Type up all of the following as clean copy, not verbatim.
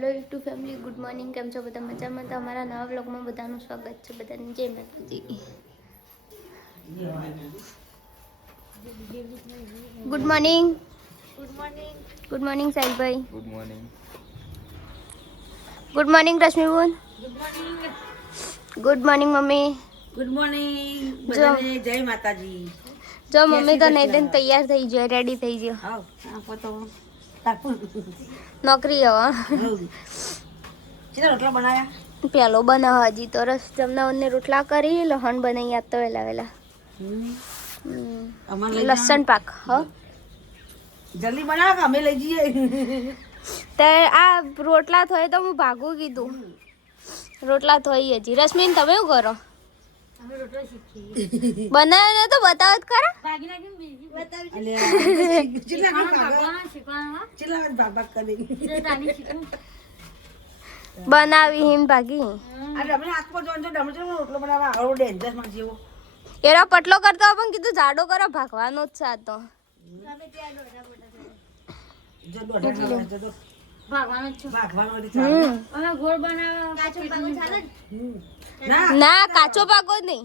Hello YouTube family, good morning. કેમ છો બધા? મજામાં? તો અમારા નવા વ્લોગમાં બધાનું સ્વાગત છે. બધાને જય માતાજી. Good morning. Good morning. Good morning સાહિલભાઈ. Good morning. ગુડ મોર્નિંગ રશ્મિબેન. Good morning. Good morning mummy. Good morning બધાને જય માતાજી. જો મમ્મી તો નહીં દઈને તૈયાર થઈ ગયો, રેડી થઈ ગયો. આવ આપો તો તાપુ નોકરી હવે ચીના રોટલા બનાયા? પેલો બનાવ હજી તો રસ જમનાવરને રોટલા કરી, લહણ બનાવી આપતો વહેલા વહેલા. લસણ પાક જલ્દી બનાવો કે અમે લઈ જઈએ. તે આ રોટલા થોય તો હું ભાગું કીધું. રોટલા થોઈ હજી. રશ્મિન તમે શું કરો? બનાવ્યો તો બતાવો જ ખરા. બનાવી હિમ ભાગી એનો પટલો કરતો પણ કીધું જાડો કરો, ભાગવાનો જ છે આ તો. ના કાચો પાકો જ નહીં,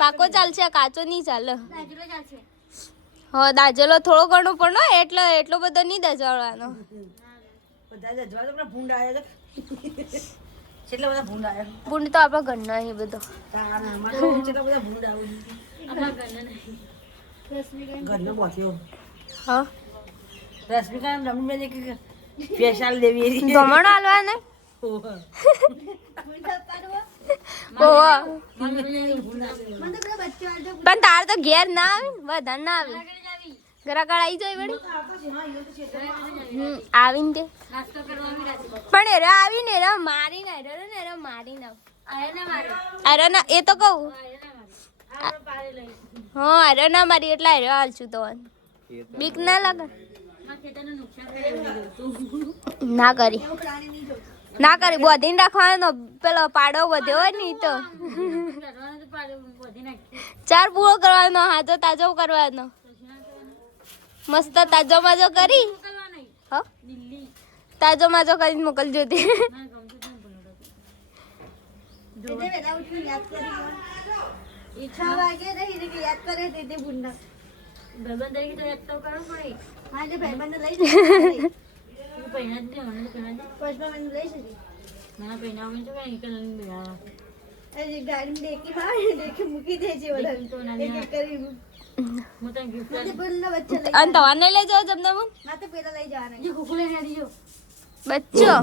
પાકો ચાલશે, કાચો નહીં ચાલે. હા દાજેલો થોડો ઘણો પણ એટલો બધો નહીં દાજવાનો. ભૂંડ તો આપણા ઘરના એ બધો. હા ધમણ હાલવા ને પણ તાર તો ઘેર ના આવે, વધારે ના આવે. ઘરાકાળ આવી જાય વળી આવીને તે પણ એરા આવીને એરા મારીને એરા મારીને અરે ના એ તો કહું. હા અરે ના મારી એટલે અરે હાલ છું તો બીક ના લાગે. ના કરી બોધીને રાખવાનો, પેલો પાડો વધ્યો હોય ને તો 4 પૂરો કરવાનો, હાજો તાજો કરવાનો, મસ્ત તાજો માજો કરી. હા તાજો માજો કરીને મોકલજો તે. તમારે લઈ જાઓ જમના બચ્ચો.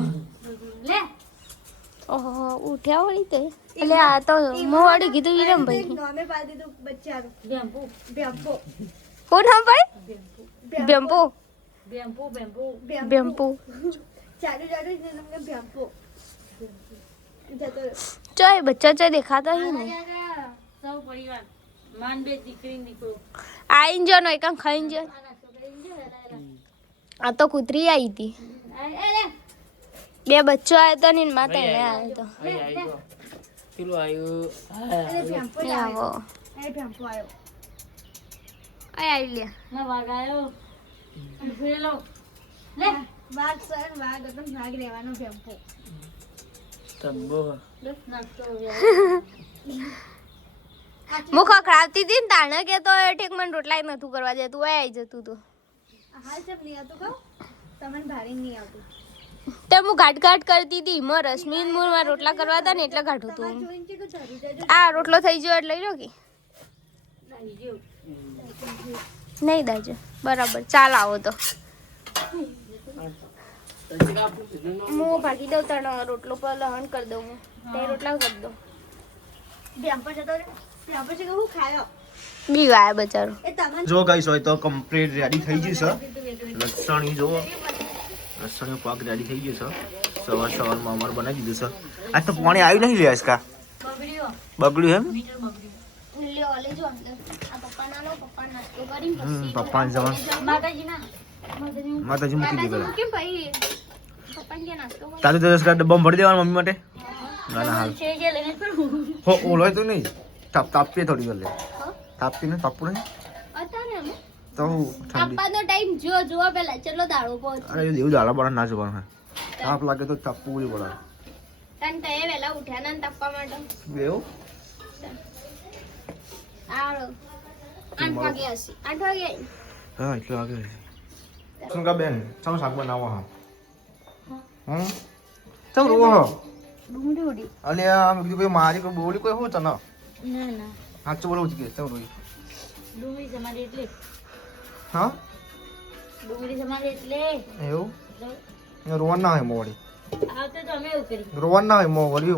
ઓહો ઉઠ્યા વળી તે એટલે આ તો મો વાળી કીધું ઈરમ ભાઈ કોણ નામ ભાઈ? બેમ્પો ચોય બચ્ચા ચોય દેખાતા હી ને. આઈન જો નો એકમ ખાઈન જો. આ તો કૂતરી આવી હતી, 2 બચ્ચો આવ્યો તો ને માતા એને આવ્યો તો. હું ખખડાવતી હતી ને તાણે કે તો ઠેક મને રોટલા નતું કરવા દેતું, આવી જતું તું. તો હું ઘાટ કરતી હતી, મો રશ્મિન મૂળમાં રોટલા કરવા હતા ને એટલે ઘાટું હતું. આ રોટલો થઈ ગયો એટલે લઈ લો કે નહીં દાજો બરાબર. ચાલ આવો તો હું ભાગી દઉં, તને રોટલો પર લહણ કરી દઉં, તે રોટલા કરી દઉં. B Y બચારો. જો ગાઈસ હોય તો કમ્પ્લીટ રેડી થઈ ગયું છે. લસણી જો લસણ પાક રેડી થઈ ગયું છે. સવારમાં અમારે બનાવી દીધું છે. આજ તો પાણી આવ્યું નહીં લે આજકા બગડ્યું એમ. પપ્પાને જવા માતાજી મૂકી દીધું. તારું 10 ડબ્બામાં ભરી દેવાનું મમ્મી માટે. ના ના હાલ હો ઓલો તો નહીં તાપીએ થોડી વાર લે. તાપી ને તાપું નહીં તો ઠંડી. આપવાનો ટાઈમ જો પેલા ચલો દાડો પહોંચ. અરે એવું દાડા બાડા ના જવાનું હે. તાપ લાગે તો તાપવું પડે. તને તે વહેલા ઉઠ્યા ને તપવા માટે એવું આવો 8 વાગે હશે 8 વાગે આવી. હા એટલે વાગે શું કા બેન ચમ શાક બનાવો હા ચમ રોવો હો ડુંગળી ઉડી અલે આ મેં કીધું કોઈ મારી કોઈ બોલી કોઈ હું તને ના સાચું બોલવું છે કે ચમ રોઈ ડુંગળી સમારે એટલે હા ડુંગળી સમારે એટલે એવું રોવાનું ના હોય મોડી આ તો તમે એવું કરી રોવાનું ના હોય મોડી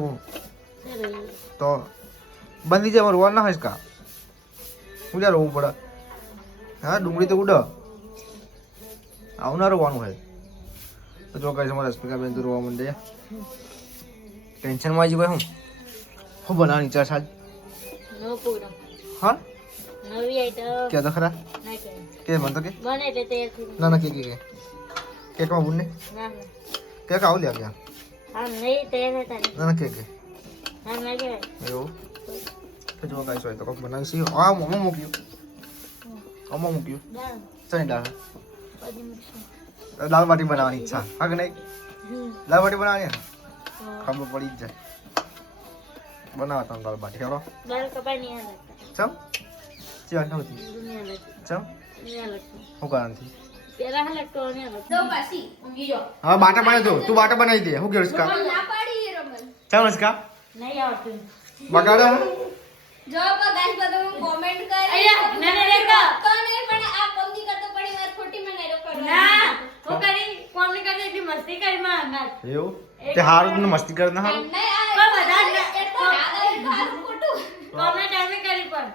તો બંધી જાય રોવાનું ના હોય કા ઉડા રોવું પડે હા ડુંગળી તો ઉડ આવું ના રોવાનું હોય તો જો કઈ તમારા સ્પીકર બેન તો રોવા માંડે ટેન્શન માં આવી ભાઈ હું બનાવવાની ચા સાજ નો પ્રોગ્રામ હા નવી આઈટમ કે તો ખરા ના કે કે મન તો કે બને એટલે તૈયાર થઈ ના ના કે કેકમાં બુનને ના કે આવું લે ગયા હા નહીં તૈયાર હતા ના ના કે હા ના કે એવું તો જો કઈ સોય તો કોક બનાવી છે આ મોમો મૂક્યું મોમો મૂક્યું દાળ ચણી દાળ પછી મૂકશું દાળ બાટી બનાવવાની ઈચ્છા હા કે નહીં દાળ બાટી બનાવવાની ને ખબર પડી જ જાય બનાવો તમે દાળ બાટી હેલો દાળ કપાઈ નહીં આવે ચમ ચી વાત નહોતી દુનિયા લગતી ચમ દુનિયા લગતી શું કારણથી પેલા હા લગતો ને તો પછી ઊંઘી જો હા બાટા બનાવી દો તું બાટા બનાવી દે શું કેવું કા ના પાડી એ રમન ચાલ રસકા નહીં આવતું બગાડો જો ગાઈસ બધા કોમેન્ટ કરી અયા મને રેકા કોને પણ આ કોમની કરતો પડી વાર ખોટી મને રો કરો ના તો કરી કોમની કરતો એટલી મસ્તી કરી માં ના એવું તે હારું તને મસ્તી કર ના હારું પણ બધા એટલો હારું ખોટું કોમેન્ટ અમે કરી પણ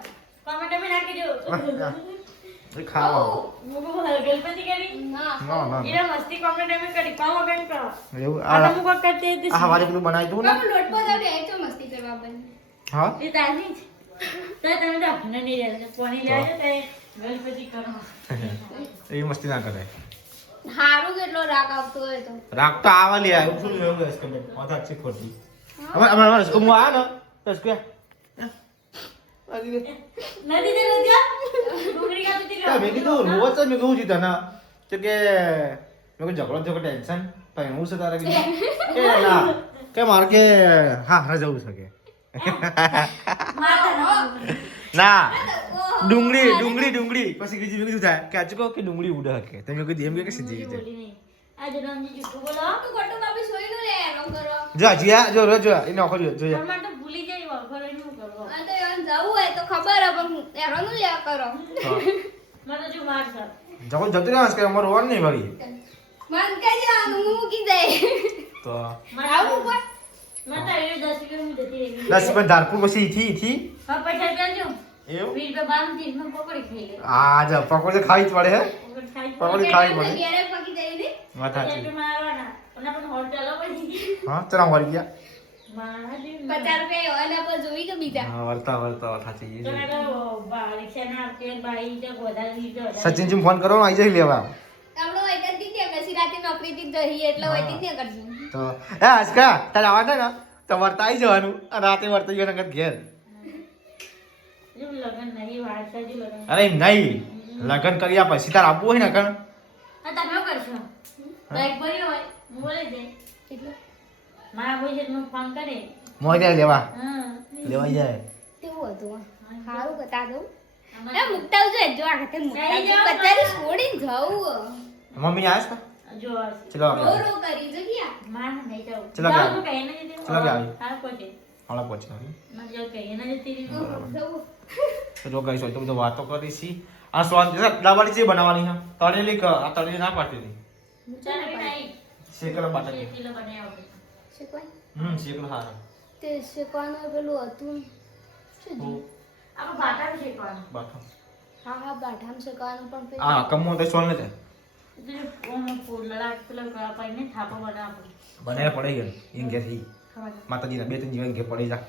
કોમેન્ટ અમે નાખી દો એ ખાવા મુકો ગણપતિ કરી ના ના ના એરા મસ્તી કોમેન્ટ અમે કરી પાવો બેન કરો એવું આ મુકો કરતે હતી આ હવારે પેલું બનાવી દઉં ને લોટ પર આવે તો મસ્તી કરવા બન હા એ તાની તો તમે તો મને નહીં રહેતા પાણી લેજો તે ગણપતિ કરો એ મસ્તી ના કરે હારું કેટલો રાગ આવતો હોય તો રાગ તો આવા લે આવ્યું શું એવું ગેસ કે માથા છે ખોટી અમાર સ્કો મો આ ને તો સ્કો નદી દે નદી ડુંગળી કાપી તા મેં કીધું રોજ તો મેં કહું છું તને તો કે મેં ઝઘડો ટેન્શન પણ હું છે તારે કીધું કે ના કે મારે કે હા હા જવું છે કે ના ડુંગળી પછી બીજી મેં કીધું થાય કે આજુ કહો કે ડુંગળી ઉડે કે તમે કીધું એમ કે સીધી રીતે આજે રમજી જુઠું બોલો તું ગોટો કાપી સોઈ નો લે એમ કરો જો જીયા જો રોજ એને ઓખો જો જોયા મને તો ભૂલી જાય વગર એનું કરો આ તો એમ જવું હોય તો ખબર હે પણ એરોનું લે કરો મને જો માર સર જકો જતી રહે કે અમાર રોવાનું નહીં ભાઈ મન કે જાનું મૂકી દે તો આવું કોઈ મત એ 10 કિલોમીટર જતી રહી 10 પણ ધારપુર પછી થી હા પૈસા ચાલજો એવું 20 રૂપિયા બાનું થી મને પકોડી ખાઈ લે આ જ પકોડે ખાવી જ પડે હે પકોડી ખાવી પડે ઘરે પકી જાય ને માથા છે એટલે મારવાના ઓના પણ હોટ ચાલો પછી હા ચલા વળી ગયા 50 રૂપિયા એના પર જોઈ કે બીજા હા વળતા સાચી તો ના તો રિક્ષાના આપતે બાઈ તો ગોધા લીધો સચિનજી ફોન કરો આવી જાય લેવા આપણો વૈકલ્પિક કે પછી રાતે નોકરી થી જઈએ એટલે વૈકલ્પિક ને કરજો તો એ આજકા તારે આવવા ને તો વર્તા આવી જવાનું અને રાતે વર્તા જવાનું નગર ઘેર જો લગન નહીં વાળતા જો લગન અરે નહીં લગન કર્યા પછી તાર આપવું હોય ને કણ આ તમે કરશો બાઈક ભરી હોય બોલે છે એટલે મારા ભાઈ છે મને ફોન કરે મોય લેવા હા લેવાઈ જાય કેવું હતું હારું બતા દઉં એ મુકતા આવજો જો આ ખાતે મુકતા પચારી છોડીને જાવું મમ્મી ને આસ જો ચલો રો રો કરી જો ગયા માર નહીં જાવ ચલો ગયા. જાવ કઈ નહીં જતી ચલો ગયા. હા પહોંચે હાલા પહોંચે મને જો કઈ નહીં જતી રહી જવું તો જો ગઈ તો બધું વાતો કરી છી આ સ્વાદ દાવાળી છે બનાવવાની હા તળેલી આ તળેલી ના પાટેલી ચાલ નહીં શેકલા બાટા કિલો બનાવ્યો શીખવાય શેકલા હા તે શીખવાનું પેલું હતું શું આપણે બાટામ શીખવાનું બાટા હા હા બાટામ શીખવાનું પણ પેલું આ કમો તો સોલ ને તે ફૂલડા પેલા ગળા પાઈને થાપો બનાવો બનાય પડે ગયો ઇન ઘેર થી ખબર માતાજીના બે ત્રણ જીવન ઘેર પડી જા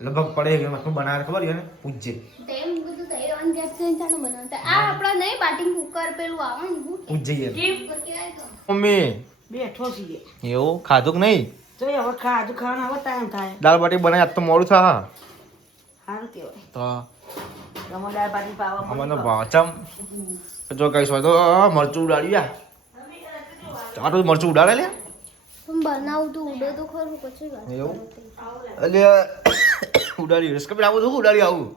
લગભગ પડે ગયો શું બનાવે ખબર છે ને પૂછજે તેમ બધું તઈ ઓન ગેસ કરીને ચાનો બનાવતા આ આપણા નહીં બાટિંગ કુકર પેલું આવે ને હું પૂછજે કેમ કહેવાય તો મમ્મી બેઠો છીએ એવું ખાધું કે નહીં તો હવે ખાધું ખાવાનું હવે ટાઈમ થાય દાળ બાટી બનાવી આજ તો મોડું થા હા સારું કહેવાય તો ગમો દાળ બાટી પાવા અમારનો ભાચમ જો કઈ હોય તો મરચું ઉડાડ્યા આટલું મરચું ઉડાડે લે બનાવું તો ઉડે તો ખરું પછી વાત એવું એટલે ઉડાડી રસ કબીર આવું તો ઉડાડી આવું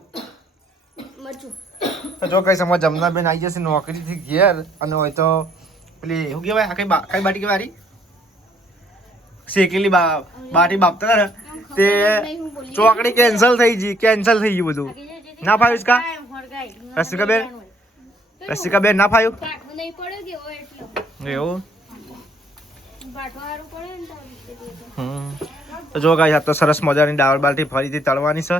મરચું તો જો કઈ સમજ જમનાબેન આવી જશે નોકરીથી ઘેર અને હોય તો પેલી શું કહેવાય આ કઈ બાટી કહેવાય શેકેલી બાટી બાપતા ને તે ચોકડી કેન્સલ થઈ ગઈ બધું ના ફાવ્યું ઇસકા રસિકાબેન ના ફાવ્યું નહીં પડે કે હોય એટલે એવું બાટવારું પડે ને તો જો ગાઈસ આ તો સરસ મજાની દાળ બાટી ફરીથી તળવાની છે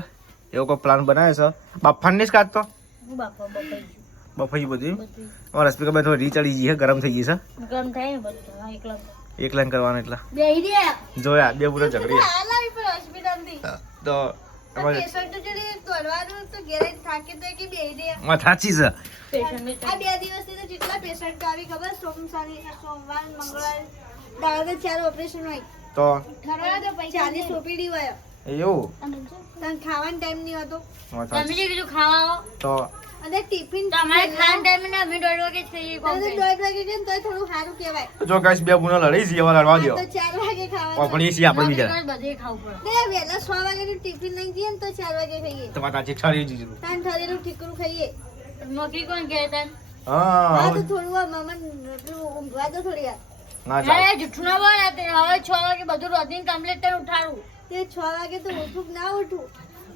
એવો કોઈ પ્લાન બનાવે છે બાફાની જ કાઢતો બાપા બફાઈ બધું અમારા રસપિકાબેન થોડી ચડી ગઈ છે ગરમ થઈ ગઈ છે ગમ થાય ને બધું એકલા એક લાઈન કરવાનું એટલે બેહી દે જોયા બે પૂરા ઝઘડી હાલાવી પર હોસ્પિટલથી તો પેશન્ટ જોડે તોડવાનું તો ઘેરે થાકે તો કે બેહી દે સાચી છે પેશન્ટ આ 2 દિવસથી તો જેટલા પેશન્ટ આવી ખબર સોમવાર મંગળવાર દાડે 4 ઓપરેશન હોય તો ઠરવા તો પૈસા 40 ઓપીડી હોય એવું તને ખાવાનો ટાઈમ નહીં હતો સાચી. કીધું ખાવા તો અને ટિફિન તમારે ખાવાનો ટાઈમ ને અમે 1:30 વાગે જ ખાઈએ 1:30 વાગે કેમ તો થોડું સારું કહેવાય જો ગાઈસ બે ગુના લડી છે એવા લડવા દો તો 4 વાગે ખાવાનું પણ એ છે આપણે બીજા બધે ખાવું પડે ને વેલા 6 વાગે નું ટિફિન લઈ જઈએ ને તો 4 વાગે ખાઈએ તમારે આજે ઠરી જીજુ તાન ઠરીનું ઠીકરું ખાઈએ નોકરી કોણ કહે તન હા તો થોડું મમન ઊંઘવા દો થોડી વાર ના ચાલે જુઠ્ઠું ના બોલ હવે 6 વાગે બધું રોધીને કમ્પ્લીટ કરીને ઉઠાડું તે 6 વાગે તો ઉઠું કે ના ઉઠું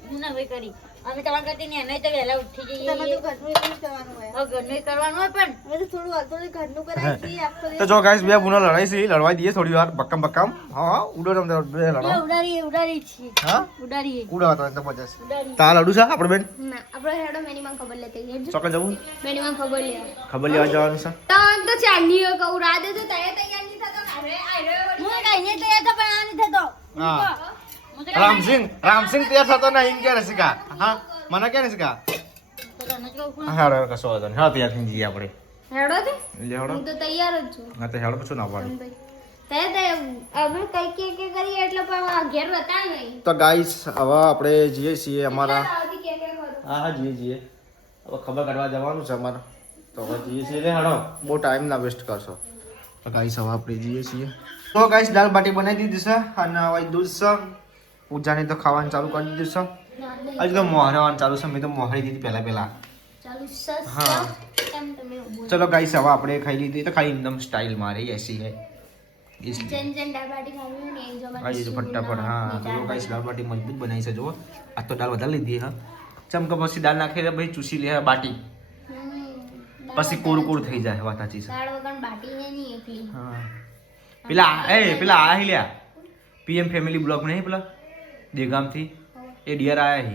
હું ના ભાઈ કરી અમે તમારા કરતી ને એને તો વહેલા ઉઠી જઈએ તમે તો ઘરનું એકલું જ કરવાનું હોય ઘરનું કરવાનું હોય પણ હવે તો થોડું ઘરનું કરાય છે આખો તો જો ગાઈસ બે ગુના લડાઈ છે લડવા દઈએ થોડી વાર બક્કમ હા ઉડો તમે બે લડો ઉડાડી છીએ હા ઉડાડીએ ઉડો તો પચાસ તા લડું છે આપણે બેન ના આપણે હેડો મેનીમાં ખબર લેતે ચોકે જવું મેનીમાં ખબર લે ખબર લેવા જવાનું છે તો ચાંદીઓ કહું રાધે તો તૈયાર નહીં થતો અરે હું કઈ નહીં તૈયાર થતો પણ આ નહીં થતો હા રામસિંહ તૈયાર થતો ના એમ કે રસિકા હા મને કે રસિકા હા રે કશો વાંધો નહીં હા તૈયાર થઈ જઈએ આપણે હેડો તે લેવડો હું તો તૈયાર જ છું હા તો હેડો પછી ના પાડું તે અમે કઈ કે કરીએ એટલે પણ ઘેર હતા નહીં તો ગાઈસ હવે આપણે જઈએ છીએ અમારા આવતી કે હા જઈએ હવે ખબર કાઢવા જવાનું છે અમારે તો હવે જઈએ છીએ રે હેડો બહુ ટાઈમ ના વેસ્ટ કરશો તો ગાઈસ હવે આપણે જઈએ છીએ તો ગાઈસ દાળ બાટી બનાવી દીધી છે અને હવે દૂધ છે પૂજાને તો ખાવાનું ચાલુ કરી દીધું છે હજુ તો મોહરવાનું ચાલુ છે મેં તો મોહરી દીધી પહેલા ચાલુ હા કેમ તમે ચલો ગાઈસ હવે આપણે ખાઈ લીધી તો ખાલી એકદમ સ્ટાઇલ મારી એસી है જન દાળ બાટી ખાવી ને એન્જોય ખાઈ લીધું ફટાફટ હા તો ગાઈસ દાળ બાટી મજબૂત બનાવી છે જુઓ આ તો દાળ વધારે લીધી હા ચમકો પછી દાળ નાખી ભાઈ ચૂસી લે બાટી પછી કોરું થઈ જાય વાત સાચી છે દાળ વગર બાટી ને નહીં એકલી હા પેલા આ લ્યા પીએમ ફેમિલી બ્લોગ નહીં પેલા દેગામથી એ ડિયર આયા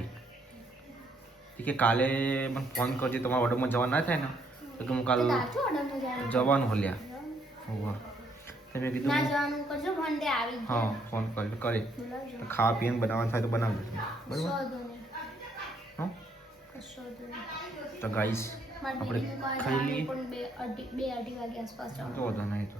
હી કે કાલે મને ફોન કરજે તમારા ઓર્ડરમાં જવા ના થાય ને તો કે હું કાલ જવાનું હલ્યા હોવા તમે કીધું ના જવાનું કરજો ફોન તે આવી હા ફોન કરે ખાવા પીવાનું બનાવવાનું થાય તો બનાવજો બરાબર હા તો ગાઈસ આપણે ખાઈ લઈએ પણ 2:30 વાગે આસપાસ તો વધુ નહીં તો